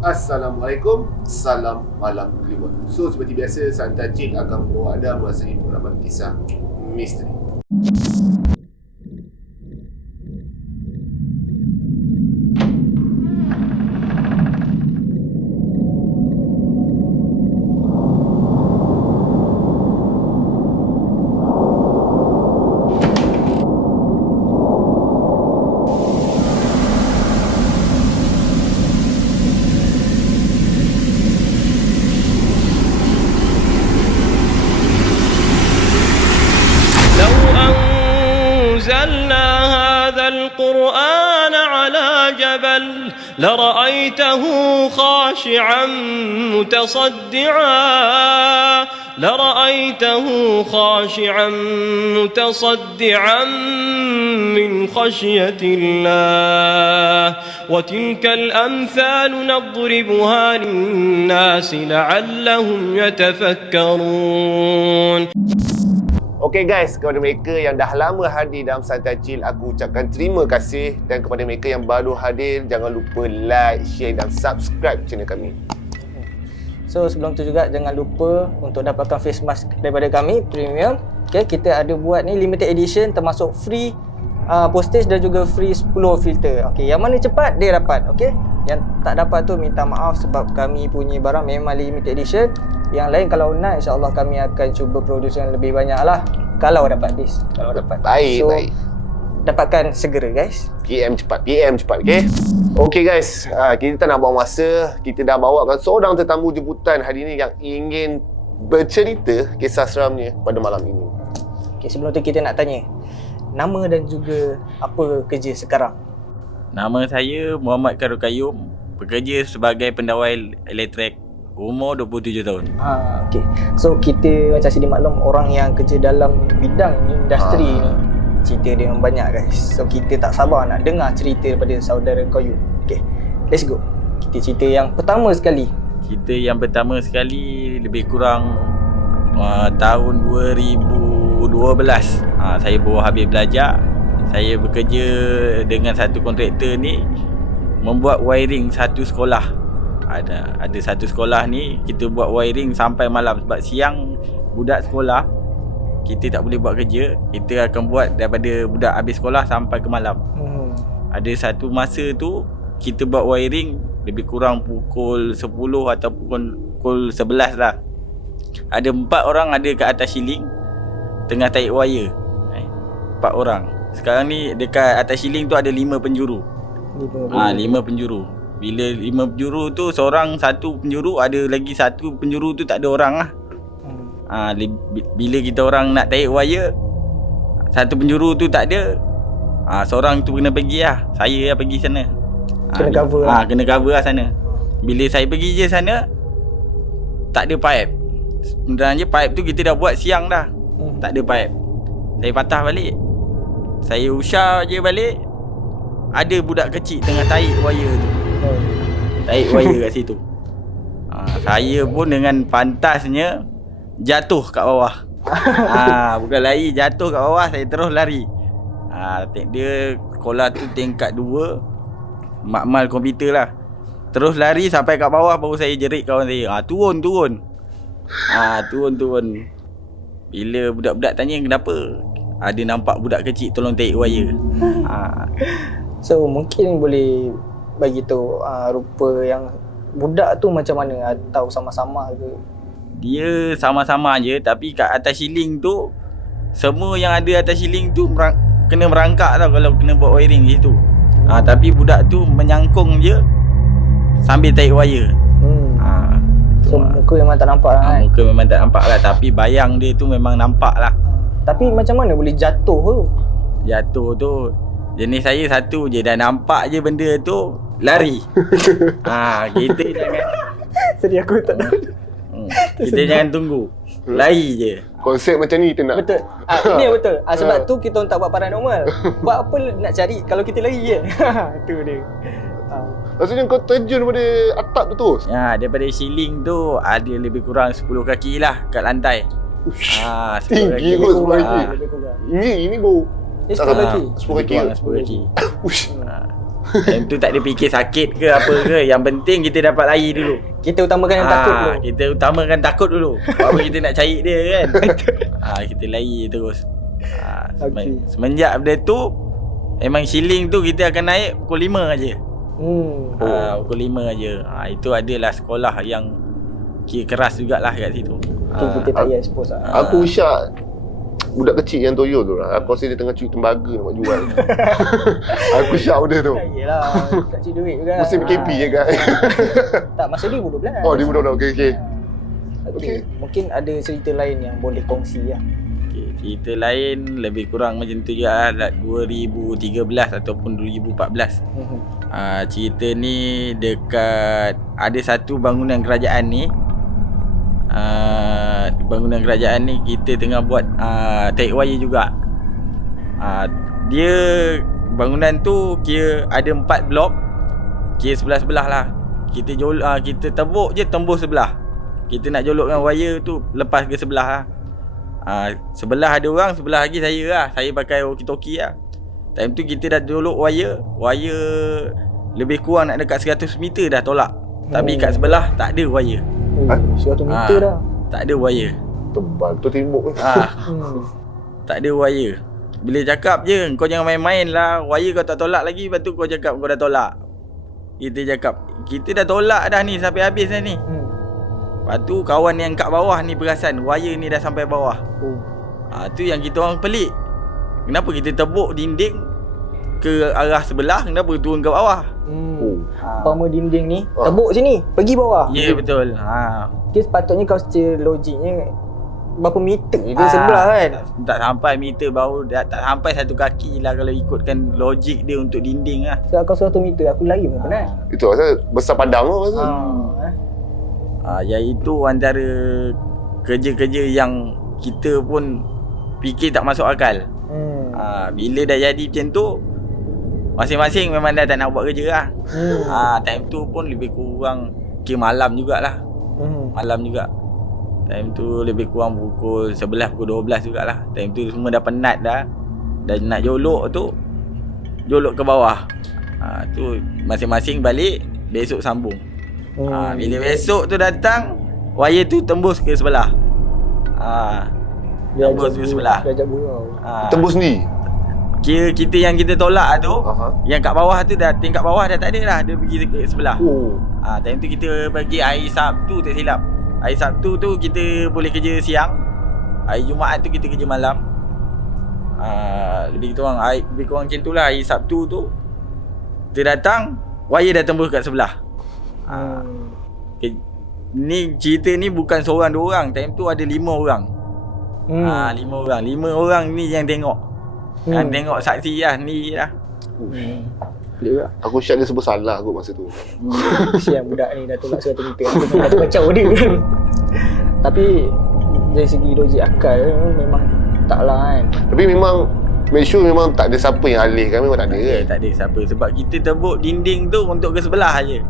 Assalamualaikum, salam malam Kliwon. So seperti biasa, Santai Cik akan membawa anda merasai pengalaman kisah misteri. القرآن على جبل لرأيته خاشعا متصدعا من خشية الله وتلك الأمثال نضربها للناس لعلهم يتفكرون. Okay guys, kepada mereka yang dah lama hadir dalam Santai Chill, aku ucapkan terima kasih. Dan kepada mereka yang baru hadir, jangan lupa like, share dan subscribe channel kami. So sebelum tu juga jangan lupa untuk dapatkan face mask daripada kami premium. Okay, kita ada buat ni limited edition, termasuk free postage dan juga free 10 filter. Okay, yang mana cepat dia dapat. Okay, yang tak dapat tu minta maaf sebab kami punya barang memang limited edition. Yang lain kalau nak, insyaAllah kami akan cuba produce yang lebih banyak lah. Kalau dapat this, kalau dapat. Baik, so, baik. Dapatkan segera guys. PM cepat, okay? Okay guys, kita tak nak buang masa. Kita dah bawakan seorang tetamu jemputan hari ini yang ingin bercerita kisah seramnya pada malam ini. Okay, sebelum tu kita nak tanya nama dan juga apa kerja sekarang. Nama saya Muhammad Karul Qayyum, bekerja sebagai pendawai elektrik, umur 27 tahun. Okay. So kita macam sedia maklum, orang yang kerja dalam bidang ni, industri ni, cerita dia memang banyak guys. So kita tak sabar nak dengar cerita daripada saudara Qayyum. Okay, let's go. Kita cerita yang pertama sekali. Cerita yang pertama sekali lebih kurang tahun 2012. Saya baru habis belajar. Saya bekerja dengan satu kontraktor ni membuat wiring satu sekolah. Ada satu sekolah ni kita buat wiring sampai malam sebab siang budak sekolah kita tak boleh buat kerja. Kita akan buat daripada budak habis sekolah sampai ke malam. Ada satu masa tu kita buat wiring lebih kurang pukul 10 atau pukul 11 lah. Ada 4 orang ada kat atas ceiling tengah tarik wire. 4 orang. Sekarang ni dekat atas ceiling tu ada 5 penjuru. 5 penjuru. Bila 5 penjuru tu, satu penjuru, ada lagi satu penjuru tu tak ada orang lah. Bila kita orang nak tarik wire, satu penjuru tu tak ada, seorang tu kena pergi lah. Saya lah pergi sana. Kena cover lah. Kena cover lah sana. Bila saya pergi je sana, tak ada pipe. Sebenarnya pipe tu kita dah buat siang dah. Tak ada pipe. Saya patah balik. Saya usah je balik. Ada budak kecil tengah tarik wire tu. Tarik wire kat situ. Saya pun dengan pantasnya jatuh kat bawah. Bukan lari, jatuh kat bawah. Saya terus lari. Dia sekolah tu tingkat 2, makmal komputer lah. Terus lari sampai kat bawah, baru saya jerit kawan saya, turun. Turun. Bila budak-budak tanya kenapa, ada nampak budak kecil tolong tarik wire. So mungkin boleh bagi tahu rupa yang budak tu macam mana, atau sama-sama ke? Dia sama-sama je, tapi kat atas ceiling tu, semua yang ada atas ceiling tu kena merangkak tau kalau kena buat wiring di situ. Tapi budak tu menyangkung je sambil tarik wire. So muka memang tak nampak lah kan? Muka memang tak nampak lah, tapi bayang dia tu memang nampak lah. Tapi macam mana boleh jatuh tu? Jatuh tu, jenis saya satu je, dah nampak je benda tu, lari. Kita jangan Sedih aku tak tahu. Kita jangan tunggu, lari je. Konsep macam ni kita nak. Betul. Ini yang betul. Sebab tu kita orang tak buat paranormal. Buat apa nak cari kalau kita lari je. Tu dia. Maksudnya kau terjun pada atap tu terus? Daripada ceiling tu ada lebih kurang 10 kaki lah kat lantai. 10 tinggi kaki. kot 10 kaki. Ini baru 10 kaki. 10 kaki. 10 kaki. Time tu tak ada fikir sakit ke apa ke. Yang penting kita dapat lari dulu. Kita utamakan yang takut dulu. Kita utamakan takut dulu. Apa kita nak cari dia kan. Kita lari terus. Okey. Semenjak benda tu memang shilling tu kita akan naik pukul 5 aja. Pukul 5 aja. Itu adalah sekolah yang kira keras jugalah kat situ. Kita tak payah expose lah. Aku Syak budak kecil yang toyo tu lah. Aku rasa dia tengah curi tembaga nak buat jual. Aku Syak benda tu. Yelah, tak cik duit juga. Musim PKP je kan. Tak, masa 2012. Oh, 2012. Okey. Okey. Mungkin ada cerita lain yang boleh kongsi lah. Cerita lain lebih kurang macam tu juga lah, 2013 ataupun 2014. Cerita ni dekat ada satu bangunan kerajaan ni. Bangunan kerajaan ni kita tengah buat tarik wire juga. Dia bangunan tu kira ada 4 blok. Kira sebelah-sebelah lah. Kita tebuk je tembus sebelah. Kita nak jolokkan wire tu lepas ke sebelah lah. Sebelah ada orang, sebelah lagi saya lah. Saya pakai walkie-talkie lah. Time tu kita dah jolok wire lebih kurang nak dekat 100 meter dah tolak. Tapi kat sebelah tak ada wire. 100 meter dah. Tak ada wire. Tebal tu tembok ni. Tak ada wire. Bila cakap je kau jangan main-main lah, wire kau tak tolak lagi, lepas tu kau cakap kau dah tolak. Kita cakap kita dah tolak dah ni sampai habis dah ni. Lepas tu kawan yang kat bawah ni perasan wire ni dah sampai bawah. Tu yang kita orang pelik. Kenapa kita tebuk dinding ke arah sebelah, kenapa turun ke bawah? Umpama dinding ni tebuk sini, pergi bawah. Ya, betul. Dia sepatutnya kau secara logiknya berapa meter dia sebelah kan? Tak sampai meter, baru tak sampai 1 kaki lah kalau ikutkan logik dia untuk dinding lah. Sebab kau 100 meter aku lari pun penat. Itu pasal besar padang tu pasal. Iaitu antara kerja-kerja yang kita pun fikir tak masuk akal. Bila dah jadi macam tu, masing-masing memang dah tak nak buat kerja lah. Time tu pun lebih kurang kira malam jugalah. Malam juga. Time tu lebih kurang pukul 11, pukul 12 jugalah. Time tu semua dah penat dah. Dan nak jolok tu, jolok ke bawah. Tu masing-masing balik, besok sambung. Bila besok tu datang, wire tu tembus ke sebelah. Tembus ke sebelah. Dia ajak gurau. Tembus ni. Kira kita yang kita tolak tu, yang kat bawah tu dah, tingkat bawah dah tak ada dah, dia pergi ke sebelah. Time tu kita bagi hari Sabtu tak silap. Hari Sabtu tu kita boleh kerja siang. Hari Jumaat tu kita kerja malam. Lebih kurang macam tu lah. Hari Sabtu tu kita datang, wire dah tembus kat sebelah. Ni cerita ni bukan seorang dua orang. Time tu ada 5 orang. 5 orang. 5 orang ni yang tengok. Yang tengok saksi lah ni lah. Pelik juga. Aku Syak dia sebut salah kot masa tu. Siang budak ni dah tolak 100 meter. Aku pun tak macam dia. Tapi dari segi logik akal memang taklah kan. Tapi memang make sure memang tak ada siapa yang alih kan, memang tak ada kan. Tak ada siapa. Sebab kita tembuk dinding tu untuk ke sebelah je.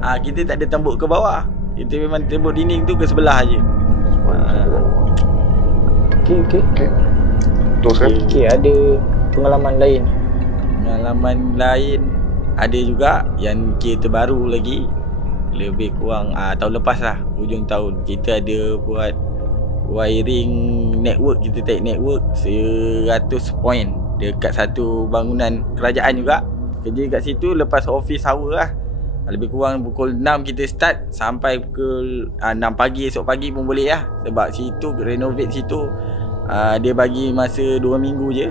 Kita tak ada tembuk ke bawah. Kita memang tembuk dinding tu ke sebelah je. Okey. Teruskan. Okey, ada pengalaman lain. Pengalaman lain ada juga yang kita baru lagi. Lebih kurang tahun lepas lah, hujung tahun. Kita ada buat wiring network. Kita take network 100 point dekat satu bangunan kerajaan juga. Kerja kat situ lepas office hour lah. Lebih kurang pukul 6 kita start sampai pukul 6 pagi esok pagi pun boleh lah. Sebab situ renovate situ dia bagi masa 2 minggu je.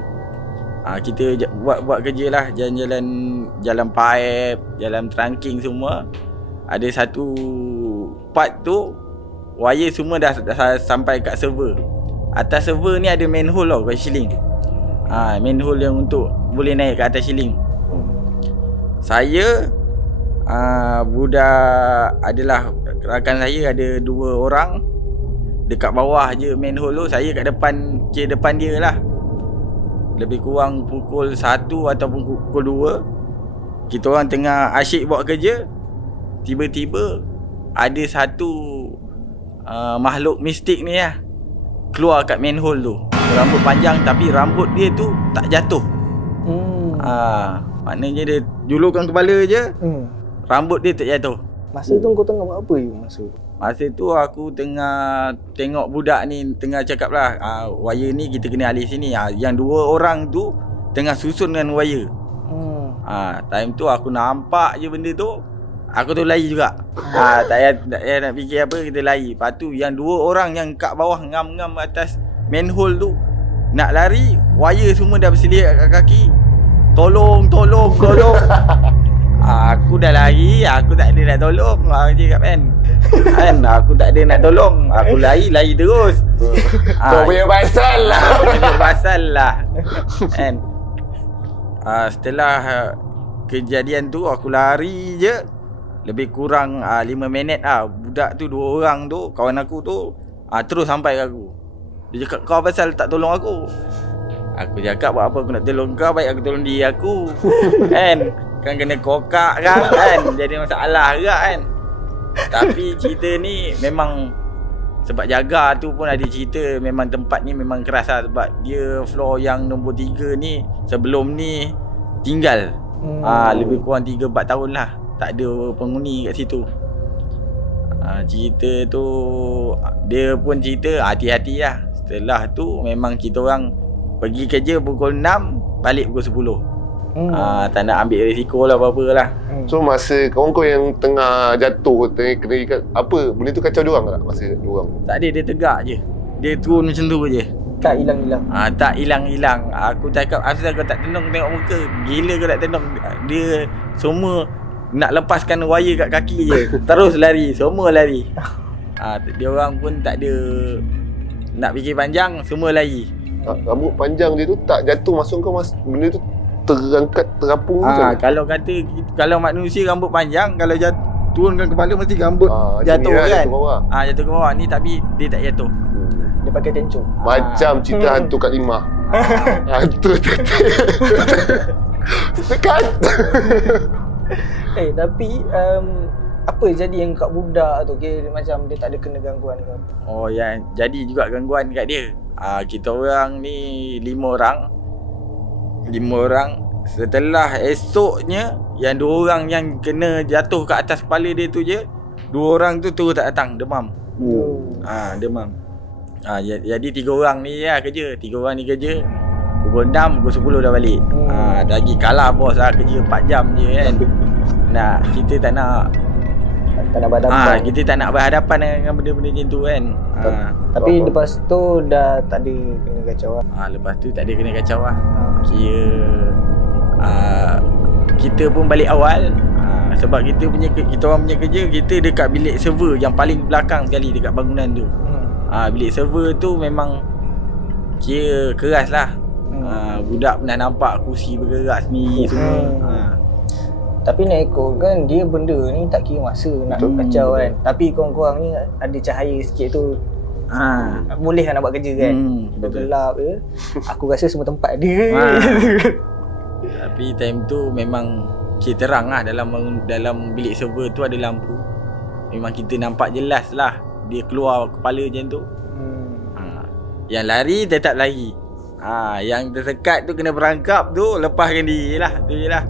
Kita buat kerja lah. Jalan pipe, jalan trunking semua. Ada satu part tu wire semua dah sampai kat server. Atas server ni ada manhole tau kat shilling. Manhole yang untuk boleh naik ke atas shilling. Saya budak adalah rakan saya, ada 2 orang dekat bawah je manhole tu. Saya kat depan, kira depan dia lah. Lebih kurang pukul 1 ataupun pukul 2 kita orang tengah asyik buat kerja. Tiba-tiba ada satu makhluk mistik ni lah keluar kat manhole tu. Rambut panjang tapi rambut dia tu tak jatuh. Maknanya dia julurkan kepala je, rambut dia tak jatuh. Masa tu kau tengah buat apa masa tu? Masa tu aku tengah tengok budak ni tengah cakap lah, wire ni kita kena alih sini. Yang 2 orang tu tengah susun dengan wire. Time tu aku nampak je benda tu, aku tu lari juga. Tak payah nak fikir apa, kita lari. Lepas tu yang 2 orang yang kat bawah ngam-ngam atas manhole tu nak lari, wire semua dah berselit kat kaki. Tolong. Aku dah lari, aku tak ada nak tolong. Je kat kan aku tak ada nak tolong. Aku lari terus. Kau punya pasal lah. Kan. Setelah kejadian tu aku lari je lebih kurang 5 minit budak tu 2 orang tu, kawan aku tu terus sampai ke aku. Dia cakap, kau pasal tak tolong aku? Aku cakap, buat apa aku nak tolong kau, baik aku tolong diri aku. Kan kena kokak kan. Jadi masalah juga kan. Tapi cerita ni memang sebab jaga tu pun ada cerita, memang tempat ni memang keras lah. Sebab dia floor yang nombor 3 ni sebelum ni tinggal lebih kurang 3-4 tahun lah, tak ada penghuni kat situ. Cerita tu dia pun cerita hati-hati lah. Setelah tu memang kita orang pergi kerja pukul 6, balik pukul 10. Tak nak ambil risiko lah apa-apa lah. So masa kawan kau yang tengah jatuh, kena ikat, apa benda tu kacau diorang tak masa diorang? Tak ada, dia tegak je. Dia turun macam tu je. Tak hilang-hilang. Tak hilang-hilang. Aku cakap, asal kau tak tenung tengok muka. Gila kau tak tenung. Dia semua nak lepaskan wire kat kaki je. Terus lari, semua lari. Dia orang pun tak ada nak fikir panjang, semua lari. Rambut panjang dia tu tak jatuh masuk kau, benda tu terangkat, terapung macam kalau kata, kalau manusia rambut panjang, kalau turunkan kepala mesti rambut jatuh lah, kan. Jatuh ke bawah. Jatuh ke bawah. Ni tapi dia tak jatuh. Dia pakai tenco. Macam cerita hantu kat Limah. Hantu tekan. Tapi apa jadi yang kat budak tu, macam dia tak ada kena gangguan ke? Yang jadi juga gangguan kat dia. Kita orang ni 5 orang. Setelah esoknya, yang 2 orang yang kena jatuh kat atas kepala dia tu je, 2 orang tu terus tak datang, demam. Demam. Jadi 3 orang ni lah kerja. 3 orang ni kerja pukul 6, pukul 10 dah balik. Lagi kalah bos kerja 4 jam je kan. Kita tak nak berhadapan. Kita tak nak berhadapan dengan benda-benda macam tu kan. Tapi lepas tu dah tak ada kena kacau lah. Lepas tu tak ada kena kacau lah. Kira kita pun balik awal. Sebab kita orang punya kerja, kita dekat bilik server yang paling belakang sekali dekat bangunan tu. Bilik server tu memang kira keras lah. Budak pernah nampak kursi bergerak sendiri semua. Tapi nak ikut kan, dia benda ni tak kira masa nak kacau kan. Tapi korang-korang ni ada cahaya sikit tu, boleh lah nak buat kerja kan. Gelap je, aku rasa semua tempat dia. Tapi time tu memang kira terang lah. Dalam bilik server tu ada lampu. Memang kita nampak jelas lah dia keluar kepala macam tu. Yang lari tetap lari. Yang tersekat tu kena berangkap tu, lepaskan diri lah. Tu je lah.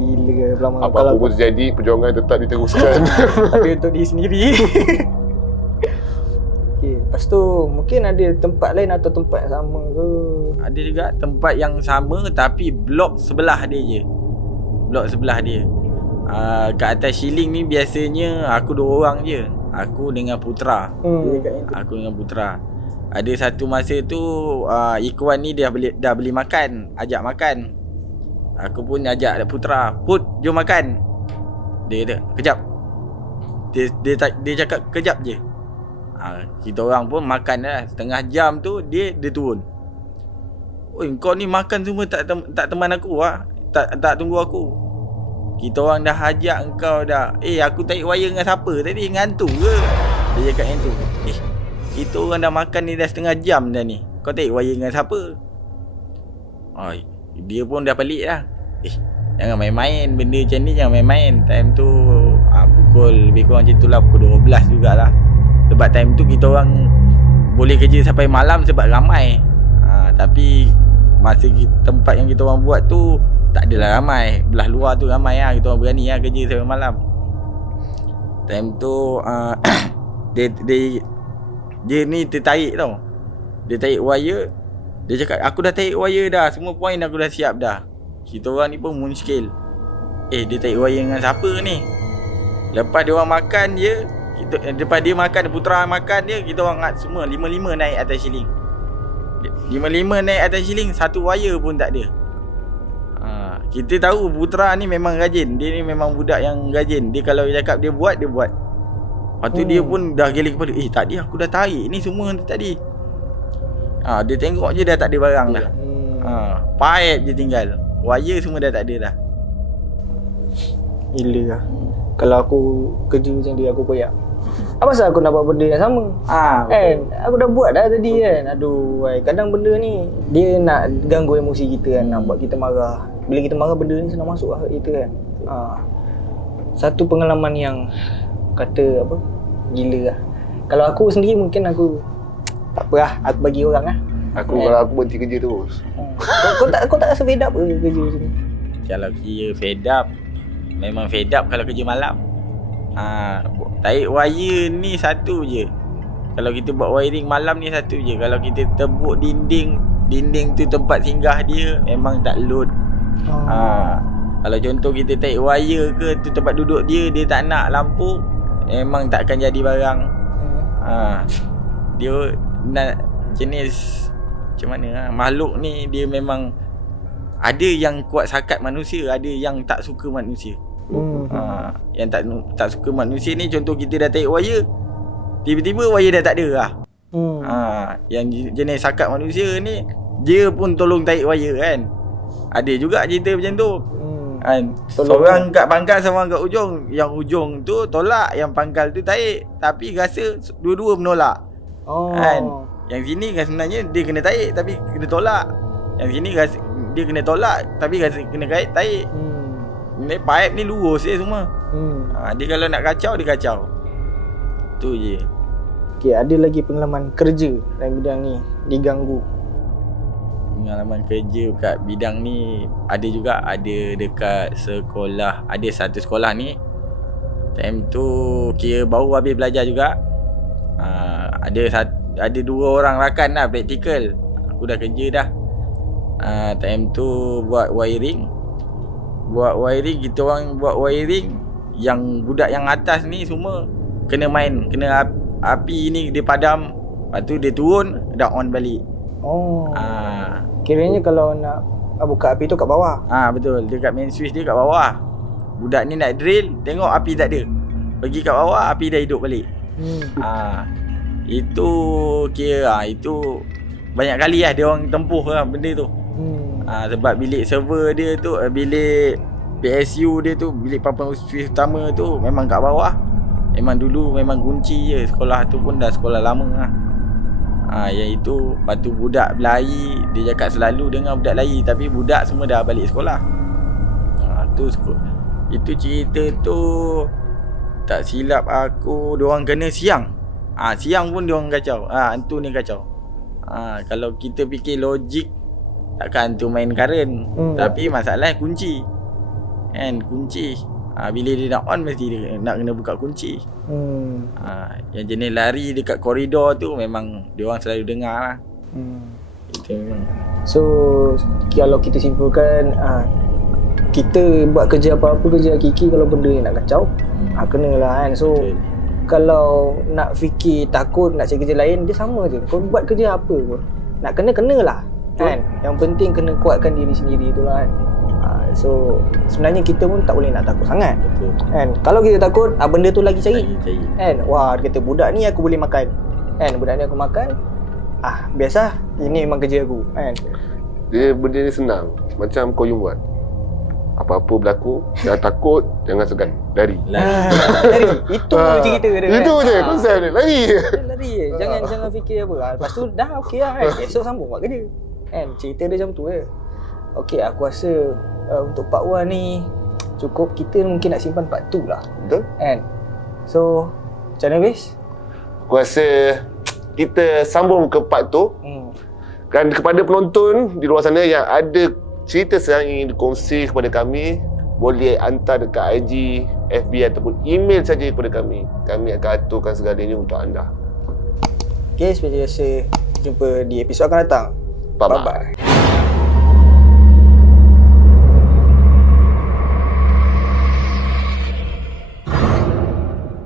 Gila, apa-apa pun terjadi, perjuangan tetap diteruskan. Tapi untuk diri sendiri. Lepas tu mungkin ada tempat lain atau tempat yang sama ke? Ada juga tempat yang sama tapi blok sebelah dia je. Blok sebelah dia. Kat atas Shilling ni biasanya aku 2 orang je. Aku dengan Putra. Aku dengan Putra. Ada satu masa tu Ikhwan ni dah beli makan, ajak makan. Aku pun ajak Putra, Put, jom makan. Dia kata, kejap. Dia cakap kejap je. Kita orang pun makan dah. Setengah jam tu dia turun. Oi, kau ni makan semua tak teman aku tak tunggu aku. Kita orang dah ajak engkau dah. Aku tarik wire dengan siapa tadi? Ngantu ke? Dia cakap yang tu. Kita orang dah makan ni dah setengah jam dah ni. Kau tarik wire dengan siapa? Dia pun dah pelik lah. Jangan main-main benda macam ni, jangan main-main. Time tu pukul lebih kurang macam tu lah, pukul 12 jugalah. Sebab time tu kita orang boleh kerja sampai malam sebab ramai. Tapi masa tempat yang kita orang buat tu tak adalah ramai. Belah luar tu ramai lah. Kita orang berani lah kerja sampai malam. Time tu dia ni tertarik tau. Dia tarik wire. Dia cakap aku dah tarik wire dah. Semua point aku dah siap dah. Kita orang ni pun muskil. Dia tarik wire dengan siapa ni? Lepas dia orang makan je, lepas dia makan, putera makan dia, kita orang angkat semua 5-5 naik atas shilling. 5-5 naik atas shilling, satu wire pun tak ada. Kita tahu putera ni memang rajin. Dia ni memang budak yang rajin. Dia kalau dia cakap dia buat, dia buat. Lepas tu dia pun dah geleng kepala. Tadi aku dah tarik ni semua tadi. Dia tengok je dah tak ada barang dah. Pipe je tinggal. Wire semua dah tak ada dah. Gila lah. Kalau aku kerja macam dia, aku koyak. Apa pasal aku nak buat benda yang sama? Kan? Aku dah buat dah tadi kan. Aduh, kadang benda ni dia nak ganggu emosi kita kan, nak buat kita marah. Bila kita marah, benda ni senang masuk lah kita kan. Satu pengalaman yang kata apa, gila lah. Kalau aku sendiri mungkin aku tak apa lah, aku bagi orang lah. Kalau aku berhenti kerja terus. Kau tak rasa fed up ke kerja macam ni? Kalau kira fed up, memang fed up kalau kerja malam. Tarik wire ni satu je. Kalau kita buat wiring malam ni satu je. Kalau kita tebuk dinding tu tempat singgah dia, memang tak load. Kalau contoh kita tarik wire ke tu tempat duduk dia tak nak lampu, memang tak akan jadi barang. Dia nak jenis macam mana makhluk ni, dia memang ada yang kuat sakat manusia, ada yang tak suka manusia. Yang tak suka manusia ni, contoh kita dah tarik wire, tiba-tiba wire dah tak ada lah. Yang jenis sakat manusia ni, dia pun tolong tarik wire kan. Ada juga cerita macam tu. Seorang kat pangkal, seorang kat ujung. Yang ujung tu tolak, yang pangkal tu tarik. Tapi rasa dua-dua menolak. Kan? Yang sini kan sebenarnya dia kena tarik tapi kena tolak. Yang sini rasa dia kena tolak tapi rasa kena tarik. Ni pipe ni lurus semua. Dia kalau nak kacau, dia kacau. Tu je. Okay, ada lagi pengalaman kerja dalam bidang ni diganggu? Pengalaman kerja kat bidang ni ada juga. Ada dekat sekolah. Ada satu sekolah ni, time tu kira baru habis belajar juga. Ada 2 orang rakan lah praktikal. Aku dah kerja dah. Time tu buat wiring. Kita orang buat wiring. Yang budak yang atas ni semua kena api ni dia padam. Lepas tu dia turun, dah on balik. Kiranya kalau nak buka api tu kat bawah. Betul, dekat main switch dia kat bawah. Budak ni nak drill, tengok api tak ada. Pergi kat bawah, api dah hidup balik. Itu kira itu banyak kali lah dia orang tempuh lah benda tu. Sebab bilik server dia tu, bilik PSU dia tu, bilik papan switch utama tu memang kat bawah. Memang dulu memang kunci je. Sekolah tu pun dah sekolah lama lah. Yang itu, lepas tu budak berlari. Dia cakap selalu dengar budak lari, tapi budak semua dah balik sekolah. Itu cerita tu tak silap aku, diorang kena siang. Siang pun diorang kacau. Hantu ni kacau. Kalau kita fikir logik, takkan hantu main current. Tapi masalah kunci. Kan, kunci. Bila dia nak on, mesti dia nak kena buka kunci. Yang jenis lari dekat koridor tu, memang diorang selalu dengar lah. Itu memang. So, kalau kita simpulkan, kita buat kerja apa-apa, kerja Kiki, kalau benda ni nak kacau, kenalah kan. So, betul. Kalau nak fikir takut nak cari kerja lain, dia sama je. Kau buat kerja apa pun, nak kenalah kan. Yang penting kena kuatkan diri sendiri tu lah kan. So sebenarnya kita pun tak boleh nak takut sangat. Betul. Kan. Kalau kita takut, benda tu lagi cari. Kan. Wah, dia kata budak ni aku boleh makan. Kan, budak ni aku makan. Biasa, ini memang kerja aku kan. Dia benda ni senang. Macam kau yang buat. Apa-apa berlaku, jangan takut, jangan segan, lari. Itu cerita dia. Itu je konsep dia, lari. Lari je. Jangan fikir apa. Lepas tu dah okey lah kan. Esok sambung buat kerja. Kan, cerita dia macam tu je. Okey, aku rasa untuk part 1 ni cukup. Kita mungkin nak simpan part 2 lah. Betul. Kan. So, macam mana Bis? Aku rasa kita sambung ke part tu. Dan kepada penonton di luar sana yang ada cerita seram yang ingin dikongsi kepada kami, boleh hantar dekat IG, FB ataupun email saja kepada kami. Kami akan aturkan segalanya untuk anda. Okay, seperti biasa, jumpa di episod akan datang. Bye-bye.